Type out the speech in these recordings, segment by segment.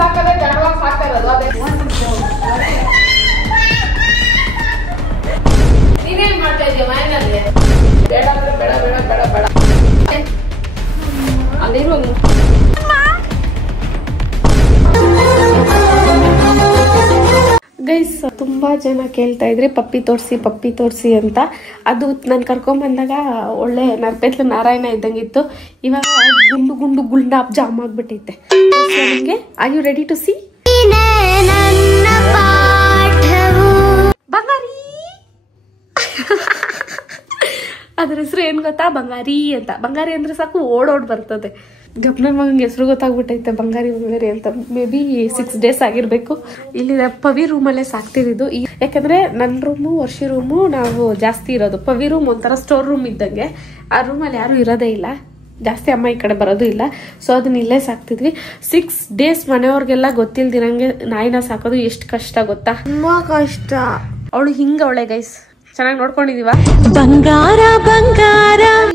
ಸಾಕದೆ ಗಣವಾಗಿ ಸಾಕ್ತಾ ಇರೋದು ಅದೇ. ನೀನೇನ್ ಮಾಡ್ತಾ ಇದೀಯ ಮನೆಯಲ್ಲಿ? ಬೇಡ ಅಂದ್ರೆ ಬೇಡ ಬೇಡ ಬೇಡ ಬೇಡ ಅಲ್ಲಿರೋ ಗೈಸ್. ತುಂಬಾ ಜನ ಕೇಳ್ತಾ ಇದ್ರಿ ಪಪ್ಪಿ ತೋರಿಸಿ ಅಂತ. ಅದು ನಾನು ಕರ್ಕೊಂಬಂದಾಗ ಒಳ್ಳೆ ನರ್ಪೆತ್ಲು ನಾರಾಯಣ ಇದ್ದಂಗಿತ್ತು. ಇವಾಗ ಗುಂಡು ಗುಂಡಾಪ್ ಜಾಮ್ ಆಗ್ಬಿಟ್ಟೈತೆ. Are you ready to see? ಬಂಗಾರಿ ಅದ್ರ ಹೆಸರು ಏನ್ ಗೊತ್ತಾ? ಬಂಗಾರಿ ಅಂತ. ಬಂಗಾರಿ ಅಂದ್ರೆ ಸಾಕು ಓಡೋಡ್ ಬರ್ತದೆ. ಗಪ್ನನ್ ಮಗಂಗೆ ಹೆಸರು ಗೊತ್ತಾಗ್ಬಿಟ್ಟೈತೆ ಬಂಗಾರಿ ಅಂತ. ಮೇ ಬಿ 6 days ಆಗಿರ್ಬೇಕು. ಇಲ್ಲಿ ಪವಿ ರೂಮಲ್ಲೇ ಸಾಕ್ತಿದ್ದು. ಯಾಕಂದ್ರೆ ನನ್ನ ರೂಮು ವರ್ಷಿ ರೂಮು ನಾವು ಜಾಸ್ತಿ ಇರೋದು. ಪವಿ ರೂಮ್ ಒಂಥರ ಸ್ಟೋರ್ ರೂಮ್ ಇದ್ದಂಗೆ. ಆ ರೂಮಲ್ಲಿ ಯಾರು ಇರೋದೇ ಇಲ್ಲ ಜಾಸ್ತಿ. ಅಮ್ಮ ಈ ಕಡೆ ಬರೋದು ಇಲ್ಲ. ಸೊ ಅದನ್ನ ಇಲ್ಲೇ ಸಾಕ್ತಿದ್ವಿ. 6 days ಮನೆಯವ್ರಿಗೆಲ್ಲ ಗೊತ್ತಿಲ್ದಿರಂಗೆ ನಾಯಿನ ಸಾಕೋದು ಎಷ್ಟು ಕಷ್ಟ ಗೊತ್ತಾ? ತುಂಬಾ ಕಷ್ಟ. ಅವಳು ಹಿಂಗವಳೆ ಗೈಸ್. ಚೆನ್ನಾಗಿ ನೋಡ್ಕೊಂಡಿದೀವ. ಬಂಗಾರ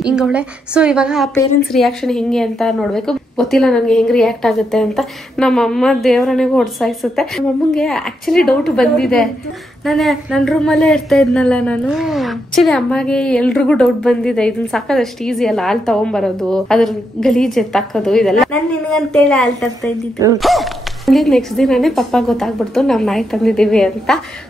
ಹಿಂಗವಳೆ. ಸೊ ಇವಾಗ ಆ ಪೇರೆಂಟ್ಸ್ ರಿಯಾಕ್ಷನ್ ಹೆಂಗೆ ಅಂತ ನೋಡ್ಬೇಕು. ಗೊತ್ತಿಲ್ಲ ನನ್ಗೆ ಹೆಂಗ್ ರಿಯಾಕ್ಟ್ ಆಗುತ್ತೆ ಅಂತ. ನಮ್ಮಮ್ಮ ದೇವರನೆಗೂ ಹೊಡ್ಸಾಯಿಸುತ್ತೆ. ನಮ್ಮಮ್ಮಂಗೆ ಆಕ್ಚುಲಿ ಡೌಟ್ ಬಂದಿದೆ. ನನ್ನ ರೂಮಲ್ಲೇ ಇರ್ತಾ ಇದ್ನಲ್ಲ ನಾನು. ಆಕ್ಚುಲಿ ಅಮ್ಮಗೆ ಎಲ್ರಿಗೂ ಡೌಟ್ ಬಂದಿದೆ. ಇದನ್ನ ಸಾಕೋದು ಅಷ್ಟು ಈಸಿ ಅಲ್ಲ. ಹಾಲ್ ತಗೊಂಬರೋದು, ಅದ್ರ ಗಲೀಜ್ ಎತ್ತಾಕೋದು ಇದೆಲ್ಲ. ನಾನು ನಿನ್ಗಂತೇಳಿ ಹಾಲ್ ತರ್ತಾ ಇದ್ದಿದ್ದು. ನೆಕ್ಸ್ಟ್ ದಿನಾನೇ ಪಪ್ಪ ಗೊತ್ತಾಗ್ಬಿಡ್ತು ನಾವ್ ನಾಯಿ ತಂದಿದೀವಿ ಅಂತ.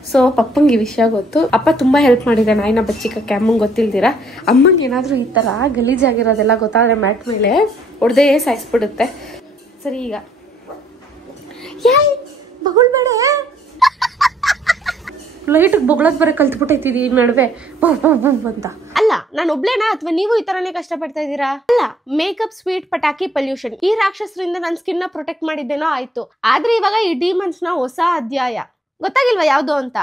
ಸೊ ಪಪ್ಪಂಗೆ ಈ ವಿಷಯ ಗೊತ್ತು. ಅಪ್ಪ ತುಂಬಾ ಹೆಲ್ಪ್ ಮಾಡಿದೆ ನಾಯಿನ ಬಚ್ಚಿಕಕ್ಕೆ. ಅಮ್ಮಂಗೆ ಗೊತ್ತಿಲ್ದಿರ. ಅಮ್ಮಂಗೆ ಏನಾದ್ರು ಈ ತರ ಗಲೀಜಾಗಿರೋದೆಲ್ಲ ಗೊತ್ತಾದ್ರೆ ಮ್ಯಾಟ್ ಮೇಲೆ ಹೊಡೆದೇ ಸಾಯಿಸ್ಬಿಡುತ್ತೆ. ಸರಿ ಈಗ ಬಗಳ್ಬೇಡ. ಲೈಟ್ ಬೊಗಳಕ್ ಬರ ಕಲ್ತ್ಬಿಟ್ಟೈತಿದಿ ಈ ನಡುವೆ ಅಂತ. ಅಲ್ಲ ನಾನು ಒಬ್ಳೇನಾ ಅಥವಾ ನೀವು ಈ ತರನೇ ಕಷ್ಟ ಪಡ್ತಾ ಇದ್ದೀರಾ? ಅಲ್ಲ, ಮೇಕಪ್, ಸ್ವೀಟ್, ಪಟಾಕಿ, ಪೊಲ್ಯೂಷನ್ ಈ ರಾಕ್ಷಸರಿಂದ ನನ್ನ ಸ್ಕಿನ್ ನ ಪ್ರೊಟೆಕ್ಟ್ ಮಾಡಿದ್ದೇನೋ ಆಯ್ತು. ಆದ್ರೆ ಇವಾಗ ಈ ಡಿಮನ್ಸ್ ನ ಹೊಸ ಅಧ್ಯಾಯ. ಗೊತ್ತಾಗಿಲ್ವಾ ಯಾವ್ದು ಅಂತ?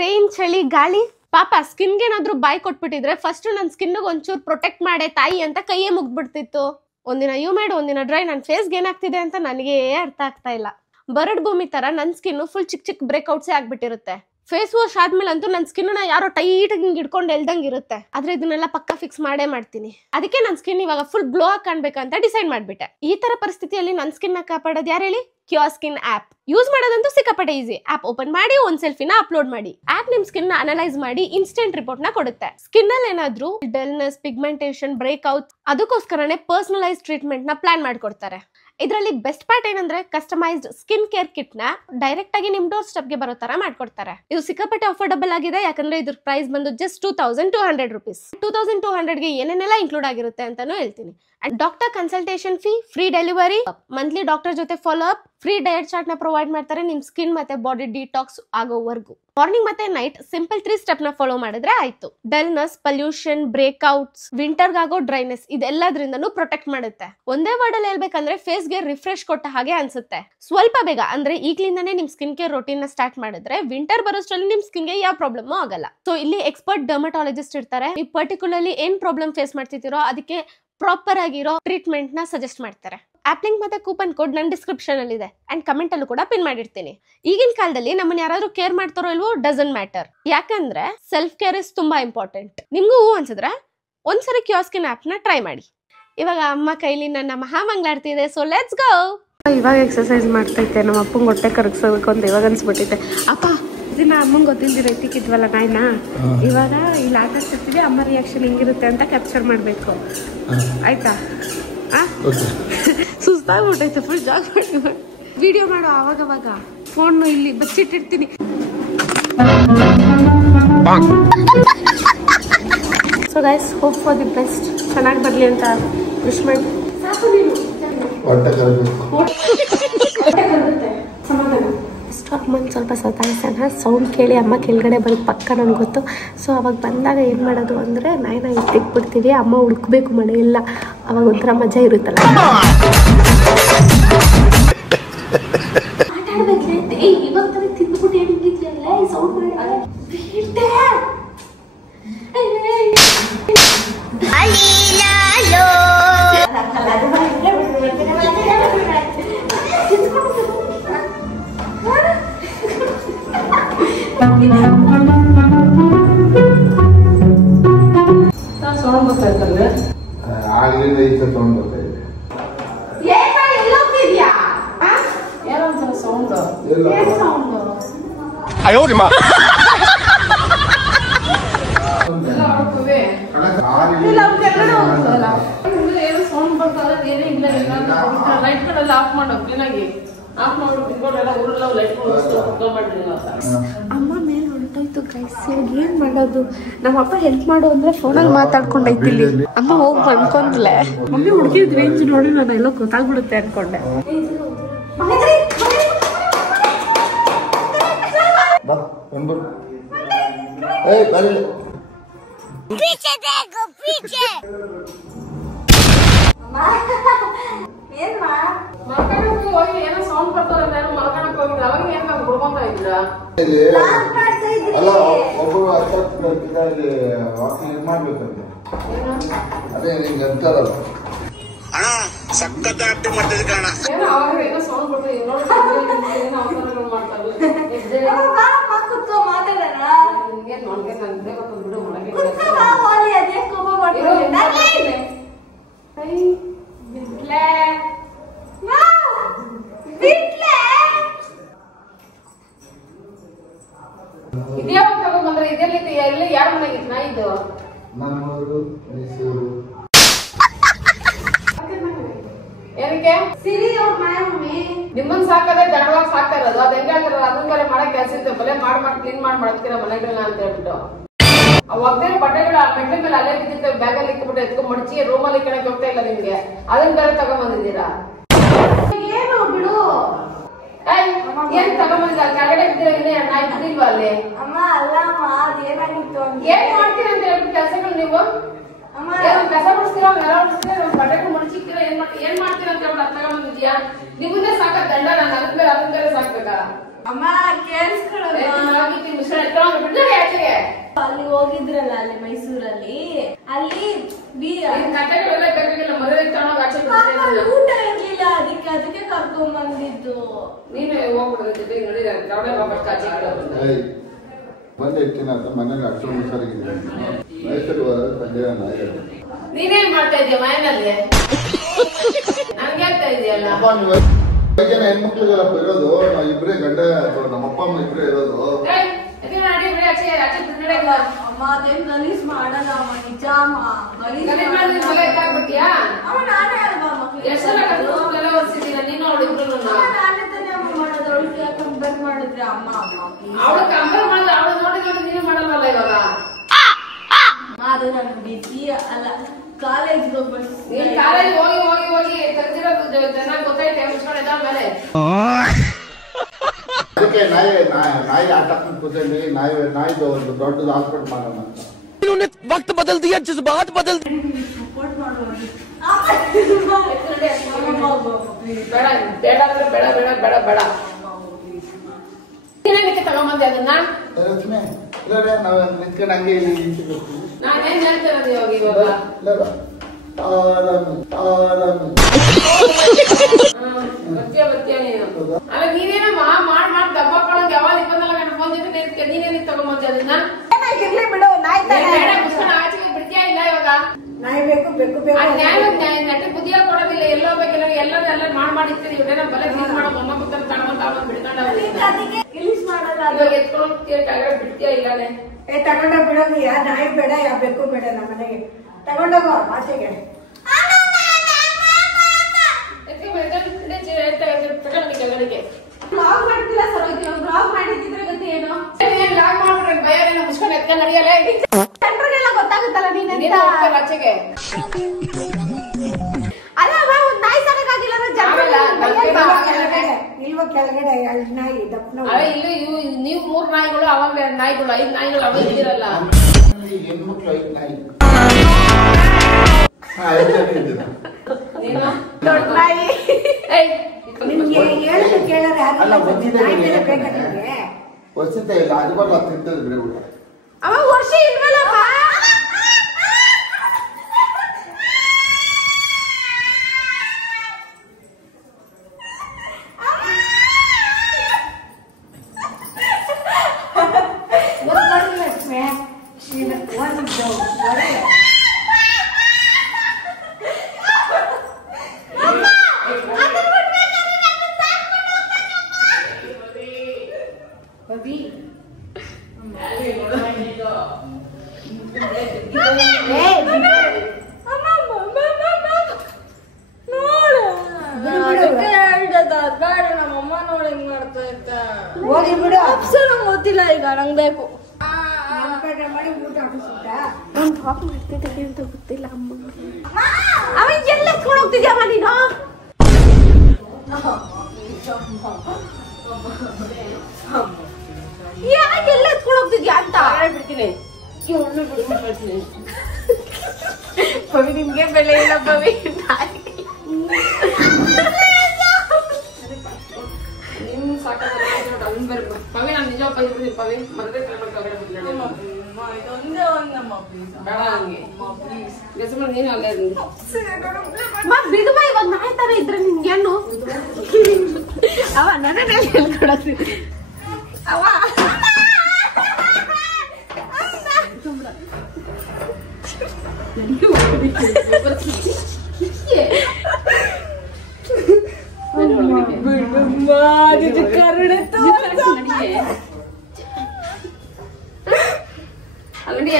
ರೈನ್, ಚಳಿ, ಗಾಳಿ. ಪಾಪ ಸ್ಕಿನ್ಗೆ ಏನಾದ್ರು ಬಾಯ್ ಕೊಟ್ಬಿಟ್ಟಿದ್ರೆ ಫಸ್ಟ್ ನನ್ ಸ್ಕಿನ್ ಒಂಚೂರು ಪ್ರೊಟೆಕ್ಟ್ ಮಾಡೆ ತಾಯಿ ಅಂತ ಕೈಯೇ ಮುಗ್ದ್ಬಿಡ್ತಿತ್ತು. ಒಂದಿನ ಹ್ಯೂಮಿಡ್ ಒಂದಿನ ಡ್ರೈ. ನನ್ನ ಫೇಸ್ಗೆ ಏನಾಗ್ತಿದೆ ಅಂತ ನನಗೆ ಅರ್ಥ ಆಗ್ತಾ ಇಲ್ಲ. ಬರಡ್ ಭೂಮಿ ತರ ನನ್ ಸ್ಕಿನ್ ಫುಲ್ ಚಿಕ್ಕ ಬ್ರೇಕ್ಔಟ್ಸೇ ಆಗ್ಬಿಟ್ಟಿರುತ್ತೆ. ಫೇಸ್ ವಾಶ್ ಆದ್ಮೇಲಂತೂ ನನ್ನ ಸ್ಕಿನ್ ನ ಯಾರೋ ಟೈಟ್ ಹಿಂಗ್ ಹಿಡ್ಕೊಂಡು ಎಲ್ದಂಗ್ ಇರುತ್ತೆ. ಆದ್ರೆ ಇದನ್ನೆಲ್ಲ ಪಕ್ಕ ಫಿಕ್ಸ್ ಮಾಡೇ ಮಾಡ್ತೀನಿ. ಅದಕ್ಕೆ ನನ್ನ ಸ್ಕಿನ್ ಇವಾಗ ಫುಲ್ ಗ್ಲೋ ಆಗಿ ಕಾಣ್ಬೇಕಂತ ಡಿಸೈಡ್ ಮಾಡ್ಬಿಟ್ಟೆ. ಈ ತರ ಪರಿಸ್ಥಿತಿಯಲ್ಲಿ ನನ್ನ ಸ್ಕಿನ್ ನ ಕಾಪಾಡೋದು ಯಾರು ಹೇಳಿ? CureSkin app. ಯೂಸ್ ಮಾಡೋದಂತೂ ಸಿಕ್ಕಾಪಟ್ಟೆ ಈಸಿ. ಆಪ್ ಓಪನ್ ಮಾಡಿ ಒಂದ್ ಸೆಲ್ಫಿನ ಅಪ್ಲೋಡ್ ಮಾಡಿ. ಆಪ್ ನಿಮ್ ಸ್ಕಿನ್ ನ ಅನಲೈಸ್ ಮಾಡಿ ಇನ್ಸ್ಟೆಂಟ್ ರಿಪೋರ್ಟ್ ನ ಕೊಡುತ್ತೆ. ಸ್ಕಿನ್ ಅಲ್ಲಿ ಏನಾದ್ರೂ ಡಲ್ನೆಸ್, ಪಿಗ್ಮೆಂಟೇಷನ್, ಬ್ರೇಕ್ಔಟ್ ಅದಕ್ಕೋಸ್ಕರನೇ ಪರ್ಸನಲೈಸ್ ಟ್ರೀಟ್ಮೆಂಟ್ ನ ಪ್ಲಾನ್ ಮಾಡ್ಕೊಡ್ತಾರೆ. ಇದರಲ್ಲಿ ಬೆಸ್ಟ್ ಪಾರ್ಟ್ ಏನಂದ್ರೆ ಕಸ್ಟಮೈಸ್ಡ್ ಸ್ಕಿನ್ ಕೇರ್ ಕಿಟ್ ನ ಡೈರೆಕ್ಟ್ ಆಗಿ ನಿಮ್ ಡೋರ್ ಸ್ಟೆಪ್ ಗೆ ಬರೋ ತರ ಮಾಡ್ಕೊಡ್ತಾರೆ. ಇದು ಸಿಕ್ಕಾಪಟ್ಟೆ ಅಫೋರ್ಡಬಲ್ ಆಗಿದೆ. ಯಾಕಂದ್ರೆ ಇದ್ರ ಪ್ರೈಸ್ ಬಂದು ಜಸ್ಟ್ 2200 rupees. 2200 ಗೆ ಏನೇನೆಲ್ಲ ಇನ್ಕ್ಲೂಡ್ ಆಗಿರುತ್ತೆ ಅಂತಾನು ಹೇಳ್ತೀನಿ. And doctor consultation fee, free delivery, monthly doctor ಜೊತೆ follow up, free diet chart ನ ಪ್ರೊವೈಡ್ ಮಾಡ್ತಾರೆ ನಿಮ್ ಸ್ಕಿನ್ ಮತ್ತೆ ಬಾಡಿ ಡಿಟಾಕ್ಸ್ ಆಗೋವರೆಗೂ. ಮಾರ್ನಿಂಗ್ ಮತ್ತೆ ನೈಟ್ ಸಿಂಪಲ್ 3 ಸ್ಟೆಪ್ ನ ಫಾಲೋ ಮಾಡಿದ್ರೆ ಆಯ್ತು. ಡಲ್ನೆಸ್, ಪೊಲ್ಯೂಷನ್, ಬ್ರೇಕ್ಔಟ್ಸ್, ವಿಂಟರ್ ಆಗೋ ಡ್ರೈನೆಸ್ ಇದೆಲ್ಲದ್ರಿಂದನೂ ಪ್ರೊಟೆಕ್ಟ್ ಮಾಡುತ್ತೆ. ಒಂದೇ ವರ್ಡ್ ಅಲ್ಲಿ ಹೇಳ್ಬೇಕಂದ್ರೆ ಫೇಸ್ ಗೆ ರಿಫ್ರೆಶ್ ಕೊಟ್ಟ ಹಾಗೆ ಅನ್ಸುತ್ತೆ. ಸ್ವಲ್ಪ ಬೇಗ ಅಂದ್ರೆ ಈಗ್ಲಿಂದಾನೇ ನಿಮ್ ಸ್ಕಿನ್ ಕೇರ್ ರೊಟೀನ್ ನ ಸ್ಟಾರ್ಟ್ ಮಾಡಿದ್ರೆ ವಿಂಟರ್ ಬರೋಷ್ಟ್ರಲ್ಲಿ ನಿಮ್ ಸ್ಕಿನ್ ಗೆ ಯಾವ ಪ್ರಾಬ್ಲಮ್ ಆಗಲ್ಲ. ಸೊ ಇಲ್ಲಿ ಎಕ್ಸ್ಪರ್ಟ್ ಡರ್ಮಟಾಲಜಿಸ್ಟ್ ಇರ್ತಾರೆ. ನೀವು ಪರ್ಟಿಕ್ಯುಲರ್ಲಿ ಏನ್ ಪ್ರಾಬ್ಲಮ್ ಫೇಸ್ ಮಾಡ್ತಿದ್ದೀರೋ ಅದಕ್ಕೆ ಪ್ರಾಪರ್ ಆಗಿರೋ ಟ್ರೀಟ್ಮೆಂಟ್ ನ ಸಜೆಸ್ಟ್ ಮಾಡ್ತಾರೆ. ಆಪ್ ಲಿಂಕ್ ಮತ್ತೆ ಕೂಪನ್ ಕೋಡ್ ನನ್ನ ಡಿಸ್ಕ್ರಿಪ್ಷನ್ ಅಲ್ಲಿ ಇದೆ ಅಂಡ್ ಕಮೆಂಟ್ ಅಲ್ಲೂ ಕೂಡ ಪಿನ್ ಮಾಡಿರ್ತೀನಿ. ಈಗಿನ ಕಾಲದಲ್ಲಿ ನಮ್ಮನ್ನ ಯಾರಾದ್ರೂ ಕೇರ್ ಮಾಡ್ತಾರೋ ಇಲ್ವೋ ಡಸಂಟ್ ಮ್ಯಾಟರ್. ಯಾಕಂದ್ರೆ ಸೆಲ್ಫ್ ಕೇರ್ ಇಸ್ ತುಂಬಾ ಇಂಪಾರ್ಟೆಂಟ್. ನಿಮ್ಗೂ ಅನ್ಸಿದ್ರೆ ಒಂದ್ಸರಿ ಕ್ಯೂರ್ ಸ್ಕಿನ್ ಆಪ್ ನ ಟ್ರೈ ಮಾಡಿ. ಇವಾಗ ಅಮ್ಮ ಕೈಲಿ ನನ್ನ ಮಹಾಮಂಗಳಾರತಿ ಇದೆ. So let's go. ಇವಾಗ ಎಕ್ಸರ್ಸೈಸ್ ಮಾಡ್ತೈತೆ. ನಮ್ಮ ಅಪ್ಪಂಗೆ ಹೊಟ್ಟೆ ಕರಗಿಸೋಬೇಕು ಅಂತ ಇವಾಗ ಅನ್ಸ್ಬಿಟ್ಟೈತೆ. ಅಪ್ಪ ದಿನ ಅಮ್ಮಂಗೆ ಗೊತ್ತಿಲ್ದಿರ ಎತ್ತಿಕ್ಕಿದ್ವಲ್ಲ ನಾಯಿನ, ಇವಾಗ ಇಲ್ಲಿ ಆಟ ಆಡ್ತಿರ್ತೀವಿ. ಅಮ್ಮ ರಿಯಾಕ್ಷನ್ ಹೆಂಗಿರುತ್ತೆ ಅಂತ ಕ್ಯಾಪ್ಚರ್ ಮಾಡ್ಬೇಕು. ಆಯ್ತಾ? ಸುಸ್ತಾಗ್ಬಿಟ್ಟೈತೆ. ಫುಲ್ ಜಾಗ್ ಮಾಡಿ ವಿಡಿಯೋ ಮಾಡು. ಅವಾಗವಾಗ ಫೋನ್ ಇಲ್ಲಿ ಬಚ್ಚಿಟ್ಟಿರ್ತೀನಿ. So guys, hope for the best. ಚೆನ್ನಾಗಿ ಬರಲಿ ಅಂತ ವಿಶ್ ಮಾಡಿ. ಸ್ವಲ್ಪ ಸತಾಯಿಸೋಣ. ಸೌಂಡ್ ಕೇಳಿ ಅಮ್ಮ ಕೆಳಗಡೆ ಬರೋದು ಪಕ್ಕ ನನಗೆ ಗೊತ್ತು. ಸೊ ಅವಾಗ ಬಂದಾಗ ಏನು ಮಾಡೋದು ಅಂದರೆ ನಾಯಿನ ಎತ್ತಿಕ್ಬಿಡ್ತೀವಿ. ಅಮ್ಮ ಹುಡುಕ್ಬೇಕು ಮನೆಯೆಲ್ಲ. ಅವಾಗ ಒಂಥರ ಮಜಾ ಇರುತ್ತಲ್ಲ. ಇವಾಗ ತಿಂದ್ಬಿಟ್ಟು ಏನಿಲ್ಲ ಸೌಂಡ್ ಮಾಡಿ ಸೌಂಡ್ ಗೊತ್ತಾಯ್ತಲ್ಲ. ಆಗ್ಲಿಂದ ಈ ಸೌಂಡ್ ಗೊತ್ತಾಯ್ತು. ಏನು ಸೌಂಡ್ ಬರ್ತದೆ ಏನೇ ಇಲ್ಲ ಲೈಟ್ ಗಳೆಲ್ಲ ಆಫ್ ಮಾಡೋ ಕ್ಲೀನಾಗಿ ಆಫ್ ಮಾಡ್ಬಿಟ್ಟು ಊರೆಲ್ಲ ಲೈಟ್ ಮಾಡ್ರಿ ಅಮ್ಮ ಮೇಲೆ ಹೊರಟೋಯ್ತು ಗೈಸ್. ಏನ್ ಮಾಡೋದು? ನಮ್ಮಪ್ಪ ಹೆಲ್ಪ್ ಮಾಡು ಅಂದ್ರೆ ಫೋನಲ್ಲಿ ಮಾತಾಡ್ಕೊಂಡೈತಿಲ್ಲಿ. ಅಮ್ಮ ಹೋಗಿ ಬಂದ್ಕೊಂಡ್ಲೆ ಮಮ್ಮಿ ಹುಡುಗಿದ್ ರೇಂಜ್ ನೋಡಿ ನಾನು ಎಲ್ಲೋ ಗೊತ್ತಾಗ್ಬಿಡುತ್ತೆ ಅನ್ಕೊಂಡೆ. ಏನೋ ಸೌಂಡ್ ಬರ್ತದೆ ಮಲ್ಕೊಳಕ್ ಹೋಗಿದ್ರೆ ಅವಾಗ ಏನ್ ಹುಡ್ಕೊಂತ ಇದ್ರ ಅಲ್ಲ ಒಬ್ಬರು ವಾಕಿಂಗ್ ಮಾಡ್ಬೇಕಂತ ಅದೇ ನಿಮ್ಗೆ ಅಂತಾರಲ್ಲ ಅಣ್ಣ ಸಖತ್ ಆಕ್ಟಿಂಗ್ ಮಾಡ್ತಿದ್ದೆ ಕಣ. ಏನೋ ಅವಾಗ ಏನೋ ಸೌಂಡ್ ಬರ್ತದೆ ಏನೋ ಅವತಾರಗಳು ಮಾಡ್ತಾರೆ ಬಿಡು ಒಳಗೆ ಇದ್ಯಾವಾಗ ತಗೊಂಡ್ಬಂದ್ರೆ ಇದೆಲ್ಲಿ ಎಲ್ಲಿ ಯಾರ ಮನೆಗಿತ್ತು ನಾ ಇದು ನಮ್ಮೂರು ಮೈಸೂರು ಏನಕ್ಕೆ ನಿಮ್ಮನ್ ಸಾಕದೆ ದಂಡವಾಗಿ ಸಾಕ್ತಾ ಇರೋದು ಅದ್ ಹೆಂಗ ಹೇಳ್ತಾರ ಅದನ್ ಬೇರೆ ಮಾಡಕ್ ಕೆಲಸ ಇರ್ತದೆ ಬಲೆ ಮಾಡಿ ಕ್ಲೀನ್ ಮಾಡ್ತೀರ ಮನೆಗಳನ್ನ ಅಂತ ಹೇಳ್ಬಿಟ್ಟು ಒಗ್ದೇ ಬಟ್ಟೆಗಳು ಮೆಟ್ಲ ಮೇಲೆ ಅಲ್ಲೇ ಬಿದ್ದಿರ್ತವೆ ಬ್ಯಾಗಲ್ಲಿ ಇಟ್ಬಿಟ್ಟು ಎತ್ಕೊಂಡ್ ಮಡಚಿ ರೂಮಲ್ಲಿ ಇಕ್ಕಣಕ್ಕೆ ಹೋಗ್ತಾ ಇಲ್ಲ ನಿಮ್ಗೆ ಅದನ್ನ ಬೇರೆ ತಗೊಂಡ್ಬಂದಿದ್ದೀರಾ ಏನು ಬಿಡು ಏನ್ ತಗೊಂಡ್ಬಂದಿಲ್ಲ ಕೆಳಗಡೆ ಬಿದ್ದಿರ ನಾ ಇದ್ದಿಲ್ವಾ ಅಲ್ಲಿ ಅಮ್ಮ ಅಲ್ಲ ಅಮ್ಮ ಅದೇನಾಗಿತ್ತು ಏನ್ ಮಾಡ್ತೀರ ಅಂತ ಹೇಳ್ಬಿಟ್ಟು ಕೆಲಸಗಳು ನೀವು ಕಸ ಬಿಡಿಸ್ತೀರ ನೆಲ ಬಿಡಿಸ್ತೀರ ಬಟ್ಟೆಗಳು ಮಡಚಿಕ್ತೀರ ಏನ್ ಮಾಡ್ತೀರ ಅಂತ ಹೇಳ್ಬಿಟ್ಟು ಅದ್ ತಗೊಂಡ್ಬಂದಿದ್ಯಾ ನಿಮ್ಮನ್ನೇ ಸಾಕ ದಂಡ ನಾನು ಅದನ್ನ ಬೇರೆ ಸಾಕ್ಬೇಕಾ ಅಮ್ಮ ಕೇಳಿಸ್ಕೊಳ್ಳೋದು ಮಿಶ್ರಣ ಎತ್ಕೊಂಡು ಬಿಡ್ತಾರೆ ಯಾಕೆ ಅಲ್ಲಿ ಹೋಗಿದ್ರಲ್ಲ ಅಲ್ಲಿ ಮೈಸೂರಲ್ಲಿ ಅಲ್ಲಿ ಕಟ್ಟೆಗಳೆಲ್ಲ ಕಟ್ಟಿಗೆಲ್ಲ ಮದುವೆ ತಗೊಂಡೋಗಿ ಆಚೆ ಊಟ ಇರ್ಲಿಲ್ಲ ಅದಕ್ಕೆ ಕರ್ಕೊಂಡ್ ಬಂದಿದ್ದು ನೀನು ಹೋಗ್ಬಿಡೋದ್ರ ಜೊತೆಗೆ ನೋಡಿದ್ರೆ ಕವಡೆ ವಾಪಸ್ ಆಚೆ ಬಂದು ಇರ್ತೀನಿ ಅಂತ ಮನೇಲಿ ಅಷ್ಟೊಂದು ಸರಿಗಿದೆ ಮೈಸೂರು ಹೋದ್ರೆ ಸಂಜೆ ನಾಯಿ ನೀನೇನ್ ಮಾಡ್ತಾ ಇದೀಯ ಮನೆಯಲ್ಲಿ ನನ್ಗೆ ಹೇಳ್ತಾ ಇದೆಯಲ್ಲ ಹೆಣ್ಮಕ್ಳಿಗೆಲ್ಲ ಇರೋದು ನಾವು ಇಬ್ರೇ ಗಂಡ ನಮ್ಮಪ್ಪ ಅಮ್ಮ ಇಬ್ರೇ ಇರೋದು ಅಮ್ಮ ಅದೇನ್ ಗಲೀಜ್ ಮಾಡಲ್ಲ ಅಮ್ಮ ನಿಜ ಅಮ್ಮ ಗಲೀಜ್ ನಾನೇ ತಾನೇ ಅಮ್ಮ ಮಾಡೋದು ಅವಳಿಗೆ ಕಂಪೇರ್ ಮಾಡಿದ್ರೆ ಅಮ್ಮ ಅವಳು ಕಂಪೇರ್ ಮಾಡಿದ್ರೆ ಅವಳು ನೋಡಿ ನೋಡಿ ನೀನು ಮಾಡಲ್ವಲ್ಲ ಇವಾಗ ಅದು ನನ್ ಬಿಸಿ ಅಲ್ಲ ಕಾಲೇಜ್ಗೆ ಹೋಗ್ಬೇಕು ನೀನ್ ಕಾಲೇಜ್ ಹೋಗಿ ಹೋಗಿ ಹೋಗಿ ತೆಗ್ದಿರೋದು ಚೆನ್ನಾಗಿ ಗೊತ್ತೈತೆ ಮುಚ್ಕೊಂಡಿದ್ದ ಮೇಲೆ ಅದಕ್ಕೆ ನಾಯಿ ಆಟ ಕೂತಲ್ಲಿ ನಾಯಿದು ಒಂದು ದೊಡ್ಡದು ಹಾಸ್ಪಿಟಲ್ ಮಾಡೋಣ ಅಂತ वक्त बदल दिया जज्बात बदल ಸಪೋರ್ಟ್ ಮಾಡುವುದು ಬೇಡ ಬೇಡ ಅಂದ್ರೆ ಬೇಡ ಬೇಡ ಬೇಡ ಬೇಡ ಏನಕ್ಕೆ ತಗೊಂಬಂದೆ ಅದನ್ನ ನಾವು ನಿಂತ್ಕೊಂಡು ಹಂಗೆ ನಾನೇನ್ ಹೇಳ್ತೇನೆ ಇವಾಗ ಬರ್ತೀಯ ನೀನು ಅಲ್ಲ ನೀನೇನಮ್ಮ ಮಾಡಿ ದಪ್ಪ ಹಾಕೊಳ್ಳೋಂಗೆ ಯಾವಾಗ 24 ಗಂಟೆ ಫೋನ್ ಜೊತೆ ನೀನೇನಿಗೆ ತಗೊಂಬಂದೆ ಅದನ್ನ ಬಿಡು ಆಚೆಗೆ ಬಿಡ್ತೀಯಾ ಇಲ್ಲ ಇವಾಗ ನಾಯಿ ಬೇಕು ನಟಿ ಬುದ್ಧಿಯ ಕೊಡೋದಿಲ್ಲ ಎಲ್ಲೋ ಬೇಕೆಲ್ಲ ಎಲ್ಲ ಮಾಡಿರ್ತೀರಿ ಇವ್ರೇನೋ ಬಲೆ ಕ್ಲೀನ್ ಮಾಡೋ ಮೊಮ್ಮ ಕೂತ್ಕೊಂಡು ತಗೊಂಡು ಬಿಡ್ಕೊಂಡು ಇವಾಗ ಎತ್ಕೊಂಡು ಕೆಳಗಡೆ ಬಿಡ್ತೀಯಾ ಇಲ್ಲಾನೆ ತಗೊಂಡ ಬಿಡೋದು ಯಾ ನಾಯಿ ಬೇಡ ಯಾ ಬೇಕು ಬೇಡ ನಮ್ಮ ಮನೆಗೆ ತಗೊಂಡೋಗೋ ಆಚೆಗೆ ಕೆಳಗಡೆಗೆ ಬ್ಲಾಗ್ ಮಾಡ್ತಿಲ್ಲ ಸರೋಗಿ ಬ್ಲಾಗ್ ಮಾಡಿದ್ರೆ ಗತಿ ಏನು ಲಾಗ್ ಮಾಡ್ಬಿಟ್ರೆ ಭಯ ಮುಚ್ಕೊಂಡು ಎತ್ಕೊಂಡು ನಡೆಯಲ್ಲ ಜನರಿಗೆಲ್ಲ ಗೊತ್ತಾಗುತ್ತಲ್ಲ ನೀನ್ ಆಚೆಗೆ ಅಲ್ಲ ಒಂದ್ ನಾಯಿ ಸಾಕಾಗಿಲ್ಲ ಇಲ್ವ ಕೆಳಗಡೆ 2 ನಾಯಿ ಇಲ್ಲಿ ನೀವು 3 ನಾಯಿಗಳು ಅವಾಗ 2 ನಾಯಿಗಳು 5 ನಾಯಿಗಳು ಅವಾಗ ಇದ್ದೀರಲ್ಲ ಹೆಣ್ಮಕ್ಳು 5 ನಾಯಿ ದೊಡ್ಡ ನಾಯಿ ನಿಮ್ಗೆ ಹೇಳೋದು ಕೇಳೋರು ಯಾರಿಲ್ಲ ಬೇಕಾದ್ರೆ ವರ್ಷತೆ ಇಲ್ಲ ಅದು ಬರಲ್ಲ ತಿಂತದೆ ಬಿಡ ಅವ ವರ್ಷ ಇಲ್ವಲ್ಲಪ್ಪ ಹೋಗಿ ಬಿಡು. ನಂಗೆ ಗೊತ್ತಿಲ್ಲ ಈಗ ನಂಗೆ ಬೇಕು. ನಾಮಕರಣ ಮಾಡಿ ಊಟ ಹಾಕಿಸುತ್ತ. ನಾನು ಟಾಪ್ ಮಾಡ್ತಿದ್ದೀನಿ ಅಂತ ಗೊತ್ತಿಲ್ಲ ಅಮ್ಮ. ಅವ ಎಲ್ಲ ಎತ್ಕೊಂಡು ಹೋಗ್ತಿದ್ಯಮ್ಮ ನೀನು? ಯಾಕೆಲ್ಲ ಎತ್ಕೊಂಡು ಹೋಗ್ತಿದ್ಯಾ ಅಂತ ಬಿಡ್ತೀನಿ ಪವಿ. ನಿಮ್ಗೆ ಬೆಲೆ ಇಲ್ಲ ಪವಿ. ನಿಮ್ ಸಾಕಾದ್ರೆ ಪವಿ ನಾನು ನಿಜ ಬಂದ್ಬಿಡ್ತೀನಿ ಪವಿ. ಮದುವೆ ಬೇಡ ಹಂಗೆ ನೀನು ಅಲ್ಲೇ ಬಿಡುವ ಇವಾಗ ನಾಯಿ ತರ ಇದ್ರೆ ನಿನ್ಗೇನು ಅವ ನನ್ನ ಹೇಳ್ಕೊಡಕ್ತೀನಿ ಅವ ಅಲ್ಲಡಿ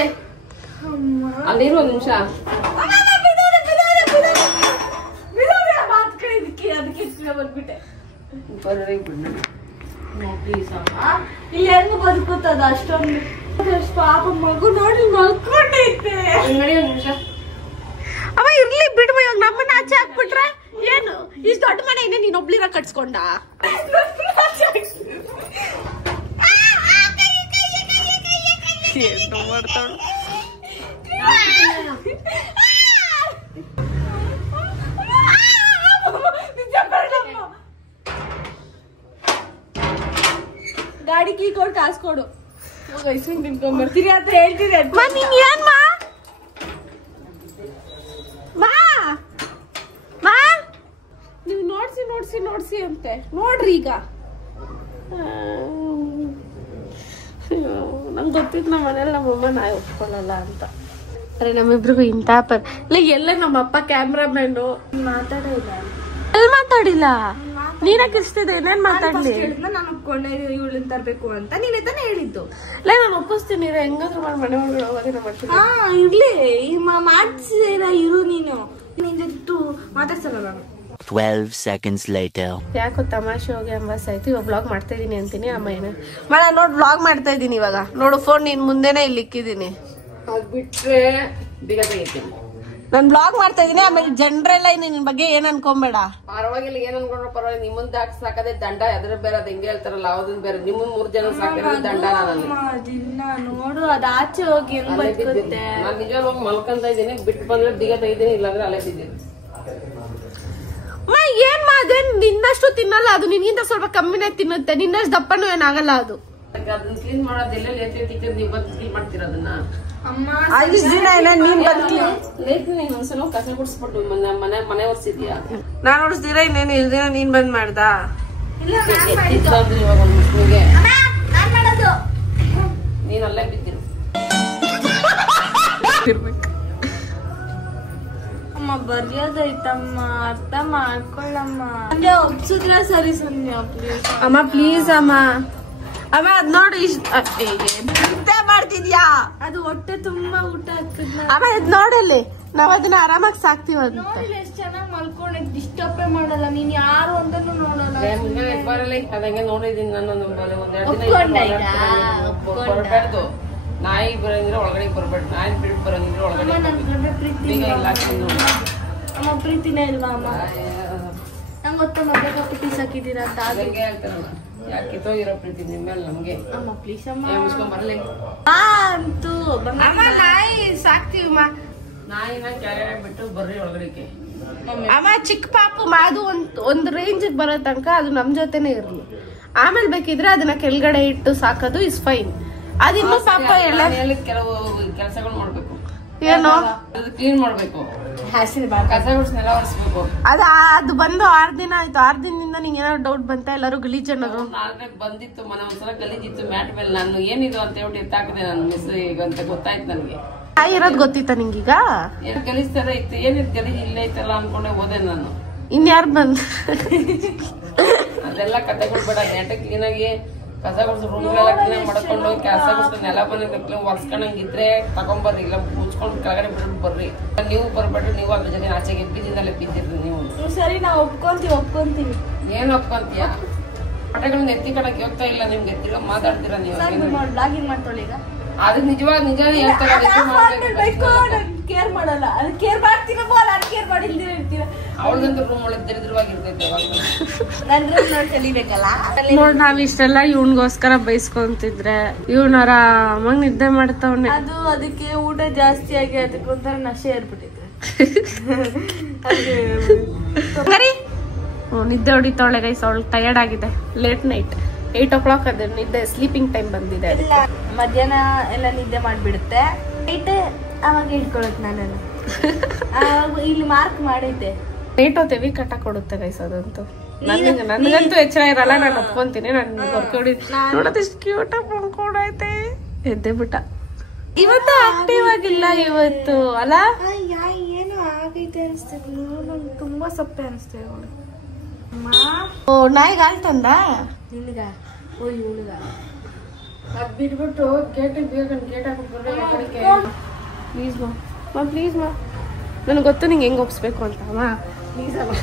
ಅಲ್ಲಿರು ಒಂದ್ ನಿಮಿಷ. ಇಲ್ಲಿ ಹೆಂಗ್ ಬದುಕುತ್ತದ ಅಷ್ಟೊಂದು ಪಾಪ ಮಗು ನೋಡಿ ಮಲ್ಕೊಂಡೈತೆ. ನಡಿ ಒಂದ್ ನಿಮಿಷ. ಅವ ಇರ್ಲಿ ಬಿಡುವ. ಇವಾಗ ನಮ್ಮನ್ನ ಆಚೆ ಹಾಕ್ಬಿಟ್ರೆ ಏನು ಇಷ್ಟು ದೊಡ್ಡ ಮನೆ ಇನ್ನೇ ನೀನ್ ಒಬ್ಳಿರ ಕಟ್ಸ್ಕೊಂಡ? ಮಾಡ್ತಾಳು ಗಾಡಿ ಕೀ ಕೊಡು, ಕಾಸು ಕೊಡು. ನಿನ್ಕೊಂಡ್ಬರ್ತೀರಿ ಅಂತ ಹೇಳ್ತಿದ್ದೆ. ನೀನ್ ಏನ್ ನೀವು ನೋಡ್ಸಿ ಅಂತೆ ನೋಡ್ರಿ ಈಗ. ನಂಗೆ ಗೊತ್ತಿತ್ತು ನಮ್ಮ ಮನೇಲಿ ನಮ್ಮಮ್ಮ ನಾಯಿ ಒಪ್ಕೊಳ್ಳಲ್ಲ ಅಂತ. ಅರೆ ನಮ್ಮಿಬ್ರಿಗೂ ಇಂಥ ಎಲ್ಲ ನಮ್ಮಪ್ಪ ಕ್ಯಾಮ್ರಾಮನ್ನು ಮಾತಾಡಿಲ್ಲ. ನೀನಕ್ಕೆ ಇಷ್ಟಿದೆ ಏನೇನ್ ಮಾತಾಡ್ಲಿ? ನಾನು ಒಪ್ಕೊಂಡೆ ಇವಳನ್ನ ತರ್ಬೇಕು ಅಂತ ನೀನೇ ತಾನೇ ಹೇಳಿದ್ದು. ನಾನು ಒಪ್ಪಿಸ್ತೀನಿ ಹೆಂಗಾದ್ರು ಮಾಡಿ ಮನೆ ಒಳಗಡೆ ಹೋಗೋದಿನ ಮಾಡ್ತೀನಿ. ಇರ್ಲಿ ಮಾಡ್ಸಿದ ಇರು ನೀನು. ನಿನ್ ಜೊತೆ ಮಾತಾಡ್ಸಲ್ಲ ನಾನು. 12 seconds later. ಯಾಕೋ ತಮಾಷೆ ಹೋಗಿ ಅಂಬಾಸ್ ಆಯ್ತು. ಇವಾಗ ಬ್ಲಾಗ್ ಮಾಡ್ತಾ ಇದೀನಿ ಅಂತೀನಿ. ಅಮ್ಮ ಏನ ನೋಡ್ ಬ್ಲಾಗ್ ಮಾಡ್ತಾ ಇದೀನಿ ಇವಾಗ. ನೋಡು ಫೋನ್ ನಿನ್ ಮುಂದೆನೆ ಇಲ್ಲಿ ಇಕ್ಕಿದೀನಿ. ಬಿಟ್ರೆ ಬೀಗ ತೆಗಿತೀನಿ. ನಾನ್ ಬ್ಲಾಗ್ ಮಾಡ್ತಾ ಇದೀನಿ. ಆಮೇಲೆ ಜನರೆಲ್ಲ ನಿನ್ ಬಗ್ಗೆ ಏನ್ ಅನ್ಕೊಂಬೇಡ. ಪರವಾಗಿಲ್ಲ, ಏನ್ ಅನ್ಕೊಂಡ್ರು ಪರವಾಗಿಲ್ಲ. ನಿಮ್ಮಂದ ಸಾಕದೆ ದಂಡ. ಎದ್ರ ಬೇರೆ ಅದ್ ಹೆಂಗೆ ಹೇಳ್ತಾರಲ್ಲ ಅವದನ್ ಬೇರೆ. ನಿಮ್ಮನ್ 3 ಜನ ಸಾಕಿದ್ರೆ ದಂಡ. ನೋಡು ಅದ್ ಆಚೆ ಹೋಗಿ ನಾನ್ ನಿಜವಾಗ್ ಹೋಗಿ ಮಲ್ಕೊಂತ ಇದೀನಿ. ಬಿಟ್ಟು ಬಂದ್ರೆ ಬೀಗ ತೆಗಿತೀನಿ, ಇಲ್ಲಾಂದ್ರೆ ಅಲ್ಲೇ ತಿದ್ದೀನಿ. ಏನ್ ಅದೇನ್ ನಿನ್ನಷ್ಟು ತಿನ್ನಲ್ಲ ಅದು. ನಿನ್ಗಿಂತ ಸ್ವಲ್ಪ ಕಮ್ಮಿನೇ ತಿನ್ನುತ್ತೆ. ನಿನ್ನಷ್ಟು ದಪ್ಪನೂ ಏನಾಗಲ್ಲ ಅದು. ಅದನ್ನ ಕ್ಲೀನ್ ಮಾಡೋದೆಲ್ಲ ನೀವು ಬಂದು ಕ್ಲೀನ್ ಮಾಡ್ತೀರ ಅದನ್ನ. ಒಂದ್ಸಲ ಕಸ ಗುಡಿಸ್ಬಿಟ್ಟು ಮನೆ ಒರ್ಸಿದ್ಯಾ? ನಾನ್ ಹೊಡ್ಸ್ದಿರ ಇನ್ನೇನು ಇಲ್ದಿನ ನೀನ್ ಬಂದ್ ಮಾಡ್ದ? ಇವಾಗ ಒಂದ್ ಮುಸ್ಲಿಗೆ ನೀನ್ ಅಲ್ಲೇ ಬಿದ್ದಿರು. ಅಮ್ಮ ಬರ್ಯೋದೈತಮ್ಮ, ಅರ್ಥ ಮಾಡ್ಕೊಳ್ಳಮ್ಮ. ಒಪ್ಸಿದ್ರೆ ಸರಿ ಸುಮ್ನೆ. ಅಮ್ಮ ಪ್ಲೀಸ್ ಅಮ್ಮ. ಅಮ್ಮ ಅದ್ ನೋಡಿ ಎಂತ ಮಾಡ್ತಿದ್ಯಾ? ಅದು ಹೊಟ್ಟೆ ತುಂಬಾ ಊಟ ಆಗ್ತದ. ಅಮ್ಮ ಇದ್ ನೋಡಲ್ಲಿ ನಾವ್ ಅದನ್ನ ಆರಾಮಾಗಿ ಸಾಕ್ತಿವ. ಎಷ್ಟ್ ಚೆನ್ನಾಗಿ ಮಲ್ಕೊಂಡೆ. ಡಿಸ್ಟರ್ಬೇ ಮಾಡಲ್ಲ. ನೀನ್ ಯಾರು ಅಂತಾನು ನೋಡಲ್ಲ. ಅದಂಗೆ ನೋಡಿದೀನಿ ನಾನು. ಬರ್ಬಾರ್ದು. ನಾಯಿ ಬರಂಗಿದ್ರೆ ಒಳಗಡೆ ಬರ್ಬೇಡ. ನಾಯಿ ಬಿಟ್ಟು ಬರಂಗಿದ್ರೆ ಒಳಗಡೆ. ಅಮ್ಮ ಪ್ರೀತಿನೇ ಇಲ್ವಾ ಅಮ್ಮ? ನಂಗೆ ಗೊತ್ತ ಮಗ ಪೀಸ್ ಹಾಕಿದೀರಾ ಅಂತ. ಅದಕ್ಕೆ ಹೇಳ್ತಾರಲ್ಲ, ಯಾಕೆ ಕಿತ್ತೋಗಿರೋ ಪ್ರೀತಿ ನಿಮ್ಮ ಮೇಲೆ ನಮ್ಗೆ. ಅಮ್ಮ ಪ್ಲೀಸ್ ಅಮ್ಮ ಬರ್ಲಿ ಅಂತೂ. ಅಮ್ಮ ನಾಯಿ ಸಾಕ್ತಿವಿ. ನಾಯಿನ ಕೆಳಗಡೆ ಬಿಟ್ಟು ಬರ್ರಿ ಒಳಗಡೆಗೆ. ಅಮ್ಮ ಚಿಕ್ಕ ಪಾಪು ಅದು ಒಂದ್ ರೇಂಜ್ ಬರೋ ತನಕ ಅದು ನಮ್ ಜೊತೆನೆ ಇರ್ಲಿ. ಆಮೇಲೆ ಬೇಕಿದ್ರೆ ಅದನ್ನ ಕೆಳಗಡೆ ಇಟ್ಟು ಸಾಕೋದು ಇಸ್ ಫೈನ್. ಅದಿನ್ನು ಪಾಪ ಎಲ್ಲ ಕೆಲವು ಕೆಲಸಗಳು ಮಾಡ್ಬೇಕು. ಏನು ಕ್ಲೀನ್ ಮಾಡ್ಬೇಕು, ಕಸ ಗುಡಿಸಿ ನೆಲ ಒರೆಸ್ಬೇಕು. ಅದು ಬಂದು 6 ದಿನ ಆಯ್ತು. 6 ದಿನದಿಂದ ನಿಂಗೆ ಏನಾದ್ರು ಡೌಟ್ ಬಂತ? ಎಲ್ಲರೂ ಗಲೀಜ್ ಅನ್ನೋದು ಬಂದಿತ್ತು. ಮನೆ ಒಂದ್ಸಲ ಗಲೀಜಿತ್ತು ಮ್ಯಾಟ್ ಮೇಲೆ. ನಾನು ಏನಿದು ಅಂತ ಹೇಳ್ಬಿಟ್ಟು ಎತ್ತಾಕದೆ. ನಾನು ಮಿಸ್ ಈಗ ಅಂತ ಗೊತ್ತಾಯ್ತು ನನ್ಗೆ. ಇರೋದ್ ಗೊತ್ತಿತ್ತ ನಿಂಗೀಗ? ಏನ್ ಗಲೀಜ್ ತರ ಇತ್ತು. ಏನಿದ್ ಗಲೀಜ್ ಇಲ್ಲ ಐತಲ್ಲ ಅನ್ಕೊಂಡೆ ಹೋದೆ ನಾನು. ಇನ್ಯಾರು ಬಂದ್ ಅದೆಲ್ಲ ಕತೆಗಳು ಬೇಡ. ನೆಟ ಕ್ಲೀನ್ ಆಗಿ ಕಸ ಗುಡಿಸಿ ರೂಮ್ಗೆಲ್ಲ ಕ್ಲೀನ್ ಮಾಡ್ಕೊಂಡು ಕಸ ಗುಡಿಸ್ ನೆಲ ಬಂದ ಒರ್ಸ್ಕೊಂಡಂಗಿದ್ರೆ ತಗೊಂಬರ್ರಿ. ಇಲ್ಲ ಮುಚ್ಕೊಂಡು ಕೆಳಗಡೆ ಬಿಟ್ಟು ಬರ್ರಿ. ನೀವು ಬರ್ಬೇಡ್ರಿ. ನೀವು ಅದ್ರ ಜೊತೆ ಆಚೆಗೆ ಬಿದ್ದಿದ್ದಲ್ಲೇ ಬಿದ್ದಿರ್ರಿ ನೀವು. ಸರಿ ನಾವ್ ಒಪ್ಕೊಂತೀವಿ. ಏನ್ ಒಪ್ಕೊಂತೀಯ? ಪಟಗಳನ್ನ ಎತ್ತಿಕೊಳ್ಳಕ್ಕೆ ಹೋಗ್ತಾ ಇಲ್ಲ ನಿಮ್ಗೆ ಎತ್ತಿಲ್ಲ ಮಾತಾಡ್ತೀರಾ ನೀವು ಬ್ಲಾಗಿಂಗ್ ಮಾಡ್ತಾಳೆ ಈಗ ಅದು ನಿಜಾನೇ ಹೇಳ್ತಾರೆ ಕೇರ್ ಮಾಡಲ್ಲ ಅದು ಕೇರ್ ಮಾಡ್ತೀನೋ ನಾನು ಕೇರ್ ಮಾಡಿಲ್ದಿರ ಇರ್ತೀರ ಅವಳದಂತೂ ರೂಮ್ ಒಳಗೆ ದರಿದ್ರವಾಗಿರ್ತೈತೆ ನನ್ ರೂಮ್ ನೋಡಿ ಕಲಿಬೇಕಲ್ಲ ನೋಡ್ ನಾವ್ ಇಷ್ಟೆಲ್ಲ ಇವ್ನ್ಗೋಸ್ಕರ ಬೈಸ್ಕೊಂತಿದ್ರೆ ಇವ್ನ ಆರಾಮಾಗಿ ನಿದ್ದೆ ಮಾಡ್ತಾವನೆ ಅದು ಅದಕ್ಕೆ ಊಟ ಜಾಸ್ತಿ ಆಗಿ ಅದಕ್ಕೊಂಥರ ನಶೆ ಏರ್ಬಿಟ್ಟಿದೆ ನಿದ್ದೆ ಹೊಡಿತಾವಳೆ ಗೈಸ್ ಅವಳು ಟಯರ್ಡ್ ಆಗಿದೆ ಲೇಟ್ ನೈಟ್ 8 o'clock ಅದೇ ನಿದ್ದೆ ಸ್ಲೀಪಿಂಗ್ ಟೈಮ್ ಬಂದಿದೆ ಮಧ್ಯಾಹ್ನ ಎಲ್ಲ ನಿದ್ದೆ ಮಾಡ್ಬಿಡುತ್ತೆ ನೈಟ್ ಅವಾಗ ಇಟ್ಕೊಳಕ್ ನಾನು ಇಲ್ಲಿ ಮಾರ್ಕ್ ಮಾಡಿದ್ದೆ ನೈಟ್ ಹೊತ್ತು ಹೆವಿ ಕಟ್ಟ ಕೊಡುತ್ತೆ ಗೈಸ್ ಅದಂತೂ ನನ್ಗಂತೂ ಎಚ್ಚರ ಇರಲ್ಲ ನಾನು ಒಪ್ಕೊಂತೀನಿ ನಾನು ಹೊರ್ಕೊಡಿ ನೋಡೋದಿಷ್ಟು ಕ್ಯೂಟ್ ಆಗಿ ಮಲ್ಕೊಂಡೈತೆ ಎದ್ದೆ ಬಿಟ್ಟ ಇವತ್ತು ಆಕ್ಟಿವ್ ಆಗಿಲ್ಲ ಇವತ್ತು ಅಲ್ಲ ಏನು ಆಗೈತೆ ಅನ್ಸ್ತದೆ ನಂಗೆ ತುಂಬಾ ಸಪ್ಪೆ ಅನಿಸ್ತೇವೆ ಓ ನಾಯಿಗ ಆಗ್ತಂದ ನಿನ್ಗ ಓ ಇವಳಿಗ ಅದ್ ಬಿಟ್ಬಿಟ್ಟು ಗೇಟ್ ಹಾಕಿ ಪ್ಲೀಸ್ ಮಾ ಪ್ಲೀಸ್ ಮಾ ನನಗೆ ಗೊತ್ತು ನಿಂಗೆ ಹೆಂಗ್ ಒಪ್ಸ್ಬೇಕು ಅಂತ ಅಮ್ಮ ಪ್ಲೀಸ್ ಅಮ್ಮ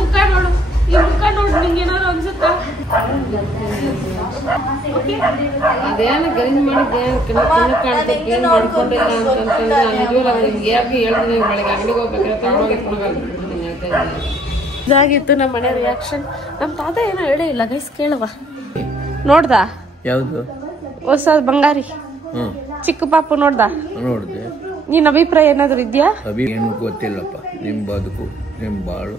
ಮುಖ ನೋಡು ಈ ಮುಖ ನೋಡು ನಿಂಗೆ ಏನಾದ್ರು ಅನ್ಸುತ್ತಾ ಅದೇನು ಗಲೀಜ್ ಮಾಡಿದ್ದೆ ಕಾಣುತ್ತೆ ಕ್ಲೀನ್ ಮಾಡ್ಕೊಂಡಿಲ್ಲ ಅಂತಂದ್ರೆ ಯಾಕೆ ಹೇಳ್ತೀನಿ ಬೆಳಗ್ಗೆ ಅಂಗಡಿಗೆ ಹೋಗ್ಬೇಕಾದ್ರೆ ತಗೊಂಡೋಗಿ ಇದಾಗಿತ್ತು ನಮ್ಮ ಮನೆ ರಿಯಾಕ್ಷನ್ ನಮ್ಮ ತಾತ ಏನೋ ಹೇಳೇ ಇಲ್ಲ ಗೈಸ್ ಕೇಳುವ ನೋಡ್ದ ಯಾವುದು ಹೊಸ ಬಂಗಾರಿ ಚಿಕ್ಕ ಪಾಪು ನೋಡ್ದ ನೋಡಿದೆ ನಿನ್ ಅಭಿಪ್ರಾಯ ಏನಾದ್ರು ಇದ್ಯಾ ಏನು ಗೊತ್ತಿಲ್ಲಪ್ಪ ನಿಮ್ ಬದುಕು ನಿಮ್ ಬಾಳು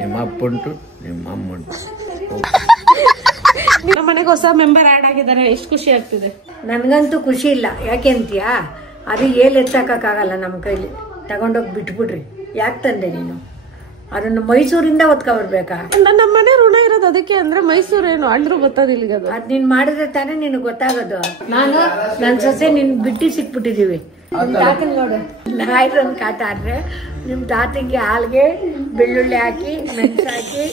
ನಿಮ್ಮ ಅಪ್ಪುಂಟು ನಿಮ್ಮ ಅಮ್ಮುಂಟು ನಮ್ಮ ಮನೆಗೆ ಹೊಸ ಮೆಂಬರ್ ಆಡ್ ಆಗಿದ್ದಾರೆ ಎಷ್ಟು ಖುಷಿ ಆಗ್ತಿದೆ ನನ್ಗಂತೂ ಖುಷಿ ಇಲ್ಲ ಯಾಕೆ ಅಂತೀಯಾ ಅದು ಏಲ್ ಎತ್ತಾಕಕ್ಕಾಗಲ್ಲ ನಮ್ಮ ಕೈಲಿ ತಗೊಂಡೋಗಿ ಬಿಟ್ಬಿಡ್ರಿ ಯಾಕೆ ತಂದೆ ನೀನು ಅದನ್ನು ಮೈಸೂರಿಂದ ಹೊತ್ಕೊಬರ್ಬೇಕಾ ನಮ್ಮ ಮನೆ ಋಣ ಇರೋದು ಅದಕ್ಕೆ ಅಂದ್ರೆ ಮೈಸೂರು ಏನು ಅಂದ್ರೂ ಗೊತ್ತಾದಿಲ್ಲ ಅದು ಅದ್ ನೀನ್ ಮಾಡಿದ್ರೆ ತಾನೇ ನಿನಗೆ ಗೊತ್ತಾಗೋದು ನಾನು ನನ್ ಸೊಸೆ ನಿನ್ ಬಿಟ್ಟು ಸಿಕ್ಬಿಟ್ಟಿದೀವಿ ನಿಮ್ ತಾತನ್ ನೋಡು ನಾಯಿದೊಂದು ಕಾಟ ಆದ್ರೆ ನಿಮ್ ತಾತಂಗೆ ಹಾಲ್ಗೆ ಬೆಳ್ಳುಳ್ಳಿ ಹಾಕಿ ಮೆಣಸು ಹಾಕಿ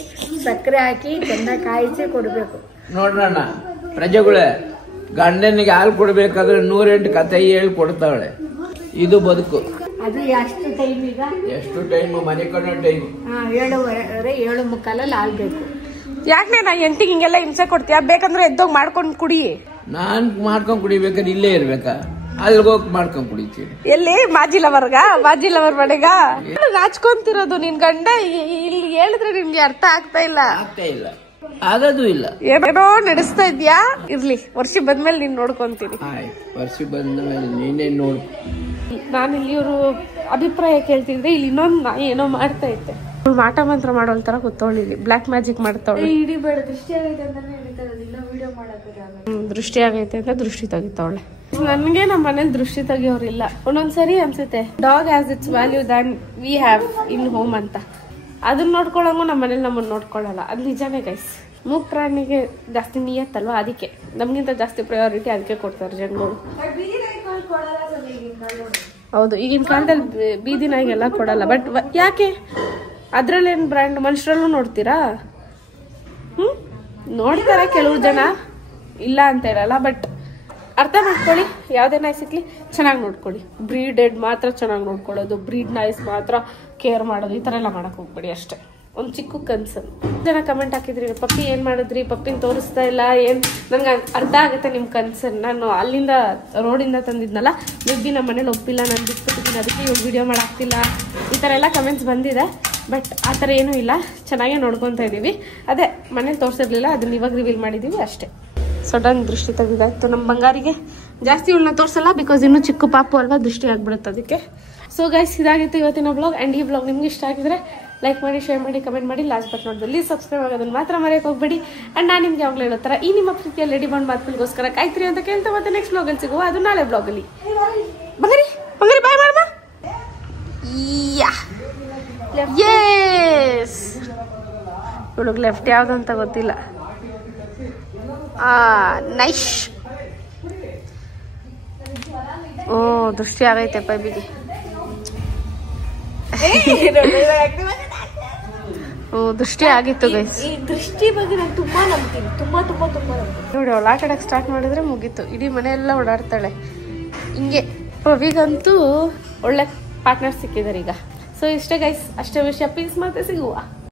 ಸಕ್ಕರೆ ಹಾಕಿ ಚೆನ್ನಾಗಿ ಕಾಯಿಸಿ ಕೊಡ್ಬೇಕು ನೋಡ್ರಣ್ಣ ಪ್ರಜೆಗಳೇ ಗಂಡನಿಗೆ ಹಾಲು ಕೊಡ್ಬೇಕಾದ್ರೆ 108 ಕಥೆ ಹೇಳಿ ಕೊಡ್ತಾವಳೆ ಇದು ಬದುಕು ಅದು ಎಷ್ಟು ಟೈಮ್ ಈಗ ಎಷ್ಟು ಟೈಮ್ ಮನೆ ಕಣ್ಣೋ ಟೈಮ್ 7:30 7:45 ಹಾಲ್ಬೇಕು ಯಾಕೆ ನಾ ಎಂಟಿಗೆ ಹಿಂಗೆಲ್ಲ ಹಿಂಸೆ ಕೊಡ್ತೀಯ ಬೇಕಂದ್ರೆ ಎದ್ದೋಗಿ ಮಾಡ್ಕೊಂಡ್ ಕುಡಿ ನಾನ್ ಮಾಡ್ಕೊಂಡ್ ಕುಡಿಬೇಕಾದ್ರೆ ಇಲ್ಲೇ ಇರ್ಬೇಕಾ ಅಲ್ಲಿಗೆ ಹೋಗಿ ಮಾಡ್ಕೊಂಡ್ ಕುಡಿತೀನಿ ಎಲ್ಲಿ ಮಾಜಿ ಲವರ್ ಮನೆಗ ನಾಚ್ಕೊಂತಿರೋದು ನಿನ್ ಗಂಡ ಇಲ್ಲಿ ಹೇಳಿದ್ರೆ ನಿಮ್ಗೆ ಅರ್ಥ ಆಗ್ತಾ ಇಲ್ಲ ಆಗೋದು ಇಲ್ಲ ಏನೋ ನಡೆಸ್ತಾ ಇದ್ಯಾ ಇರ್ಲಿ ವರ್ಷ ಬಂದ್ಮೇಲೆ ನೀನ್ ನೋಡ್ಕೊಂತೀನಿ ಆಯ್ತು ವರ್ಷ ಬಂದ ಮೇಲೆ ನೀನೇ ನೋಡ್ ನಾನು ಇಲ್ಲಿ ಇವ್ರು ಅಭಿಪ್ರಾಯ ಕೇಳ್ತಿದ್ರೆ ಇಲ್ಲಿ ಇನ್ನೊಂದು ನಾಯಿ ಏನೋ ಮಾಡ್ತಾ ಇದ್ದೆ ಮಾಟ ಮಂತ್ರ ಮಾಡೋಲ್ ತರ ಕೂತ್ಕೊಳ್ಳಿ ಬ್ಲಾಕ್ ಮ್ಯಾಜಿಕ್ ಮಾಡ್ತಾವಳಿ ದೃಷ್ಟಿ ಆಗೈತೆ ಅಂತ ದೃಷ್ಟಿ ತೆಗಿತಾವಳೆ ನನ್ಗೆ ನಮ್ಮ ಮನೇಲಿ ದೃಷ್ಟಿ ತೆಗಿಯೋರಿಲ್ಲ ಒಂದೊಂದ್ಸರಿ ಅನ್ಸುತ್ತೆ dog has its value than we have in home ಅಂತ ಅದನ್ನ ನೋಡ್ಕೊಳಂಗು ನಮ್ಮ ಮನೇಲಿ ನಮ್ಮನ್ನ ನೋಡ್ಕೊಳ್ಳಲ್ಲ ಅದು ನಿಜಾನೇ ಗೈಸ್ ಮೂಗ್ ಪ್ರಾಣಿಗೆ ಜಾಸ್ತಿ ನಿಯತ್ತಲ್ವಾ ಅದಕ್ಕೆ ನಮ್ಗಿಂತ ಜಾಸ್ತಿ ಪ್ರಯಾರಿಟಿ ಅದಕ್ಕೆ ಕೊಡ್ತಾರೆ ಜನಗಳು ಹೌದು ಈಗಿನ ಕಾಲದಲ್ಲಿ ಬೀದಿ ನಾಯಿಗೆಲ್ಲ ಕೊಡಲ್ಲ ಬಟ್ ಯಾಕೆ ಅದ್ರಲ್ಲೇನು ಬ್ರ್ಯಾಂಡ್ ಮನುಷ್ಯರಲ್ಲೂ ನೋಡ್ತೀರಾ ನೋಡ್ತಾರೆ ಕೆಲವ್ರು ಜನ ಇಲ್ಲ ಅಂತ ಹೇಳಲ್ಲ ಬಟ್ ಅರ್ಥ ಮಾಡ್ಕೊಳ್ಳಿ ಯಾವುದೇ ನಾಯಿ ಸಿಕ್ಲಿ ಚೆನ್ನಾಗಿ ನೋಡ್ಕೊಳ್ಳಿ ಬ್ರೀಡೆಡ್ ಮಾತ್ರ ಚೆನ್ನಾಗಿ ನೋಡ್ಕೊಳ್ಳೋದು ಬ್ರೀಡ್ ನಾಯ್ಸ್ ಮಾತ್ರ ಕೇರ್ ಮಾಡೋದು ಈ ಥರ ಎಲ್ಲ ಮಾಡಕ್ ಹೋಗ್ಬೇಡಿ ಅಷ್ಟೇ ಒಂದು ಚಿಕ್ಕ ಕನ್ಸನ್ ಜನ ಕಮೆಂಟ್ ಹಾಕಿದ್ರಿ ಪಪ್ಪಿ ಏನ್ ಮಾಡಿದ್ರಿ ಪಪ್ಪಿನ ತೋರಿಸ್ತಾ ಇಲ್ಲ ಏನ್ ನನ್ಗೆ ಅರ್ಥ ಆಗುತ್ತೆ ನಿಮ್ ಕನ್ಸನ್ ನಾನು ಅಲ್ಲಿಂದ ರೋಡಿಂದ ತಂದಿದ್ನಲ್ಲ ಮೇಬಿ ನಮ್ಮ ಮನೇಲಿ ಒಪ್ಪಿಲ್ಲ ನಾನು ಬಿಟ್ಬಿಟ್ಟಿದ್ದೀನಿ ಅದಕ್ಕೆ ಇವ್ರು ವಿಡಿಯೋ ಮಾಡಾಕ್ತಿಲ್ಲ ಈ ಥರ ಎಲ್ಲ ಕಮೆಂಟ್ಸ್ ಬಂದಿದೆ ಬಟ್ ಆ ಥರ ಏನೂ ಇಲ್ಲ ಚೆನ್ನಾಗೇ ನೋಡ್ಕೊತಾ ಇದೀವಿ ಅದೇ ಮನೇಲಿ ತೋರಿಸಿರ್ಲಿಲ್ಲ ಅದನ್ನ ಇವಾಗ ರಿವೀಲ್ ಮಾಡಿದೀವಿ ಅಷ್ಟೇ ಸಡನ್ ದೃಷ್ಟಿ ತೆಗೆದಾಯ್ತು ನಮ್ಮ ಬಂಗಾರಿಗೆ ಜಾಸ್ತಿ ಇವಳನ್ನ ತೋರಿಸಲ್ಲ ಬಿಕಾಸ್ ಇನ್ನೂ ಚಿಕ್ಕ ಪಾಪು ಅಲ್ವಾ ದೃಷ್ಟಿ ಆಗ್ಬಿಡುತ್ತೆ ಅದಕ್ಕೆ ಸೊ ಗೈಸ್ ಇದಾಗಿತ್ತು ಇವತ್ತಿನ ಬ್ಲಾಗ್ ಆ್ಯಂಡ್ ಈ ಬ್ಲಾಗ್ ನಿಮ್ಗೆ ಇಷ್ಟ ಆಗಿದ್ರೆ ಲೈಕ್ ಮಾಡಿ ಶೇರ್ ಮಾಡಿ ಕಮೆಂಟ್ ಮಾಡಿ ಲಾಸ್ಟ್ ಬಟ್ ನೋಡಿದಲ್ಲಿ ಸಬ್ಸ್ಕ್ರೈಬ್ ಆಗೋದನ್ನ ಮಾತ್ರ ಮರೆಯಕ್ಕೆ ಹೋಗ್ಬೇಡಿ ಆ್ಯಂಡ್ ನಾನು ನಿಮ್ಗೆ ಯಾವಾಗಲೂ ಹೇಳೋ ಥರ ಈ ನಿಮ್ಮ ಪ್ರೀತಿಯ ಲೇಡಿ ಬಾಂಡ್ ಮಾತುಗಳಿಗೋಸ್ಕರ ಕಾಯ್ತೀರಿ ಅಂತ ಕೇಳ್ತಾ ಮತ್ತೆ ನೆಕ್ಸ್ಟ್ ಬ್ಲಾಗಲ್ಲಿ ಸಿಗುವ ಅದು ನಾಳೆ ಬ್ಲಾಗಲ್ಲಿ ಬಂಗಾರಿ ಬಂಗಾರಿ ಬಾಯ್ ಮಾಡಮ್ಮ ಯೆಸ್ ಇವಳಿಗೆ ಲೆಫ್ಟ್ ಯಾವ್ದಂತ ಗೊತ್ತಿಲ್ಲ ನೈಸ್ ಓ ದೃಷ್ಟಿ ಆಗೈತೆ ಪೈಬಿಗೆ ಓ ದೃಷ್ಟಿ ಆಗಿತ್ತು ಗೈಸ್ ಈ ದೃಷ್ಟಿ ಬಗ್ಗೆ ನಾನು ತುಂಬಾ ನಂಬ್ತೀನಿ ತುಂಬಾ ನೋಡಿ ಅವಳು ಆಟ ಆಡಕ್ಕೆ ಸ್ಟಾರ್ಟ್ ಮಾಡಿದ್ರೆ ಮುಗೀತು ಇಡೀ ಮನೆಯೆಲ್ಲ ಓಡಾಡ್ತಾಳೆ ಹಿಂಗೆ ಪವಿಗಂತೂ ಒಳ್ಳೆ ಪಾರ್ಟ್ನರ್ ಸಿಕ್ಕಿದ್ದಾರೆ ಈಗ ಸೊ ಇಷ್ಟೇ ಗೈಸ್ ಅಷ್ಟೇ ವಿಷಯ ಪೀಸ್ ಮತ್ತೆ ಸಿಗುವ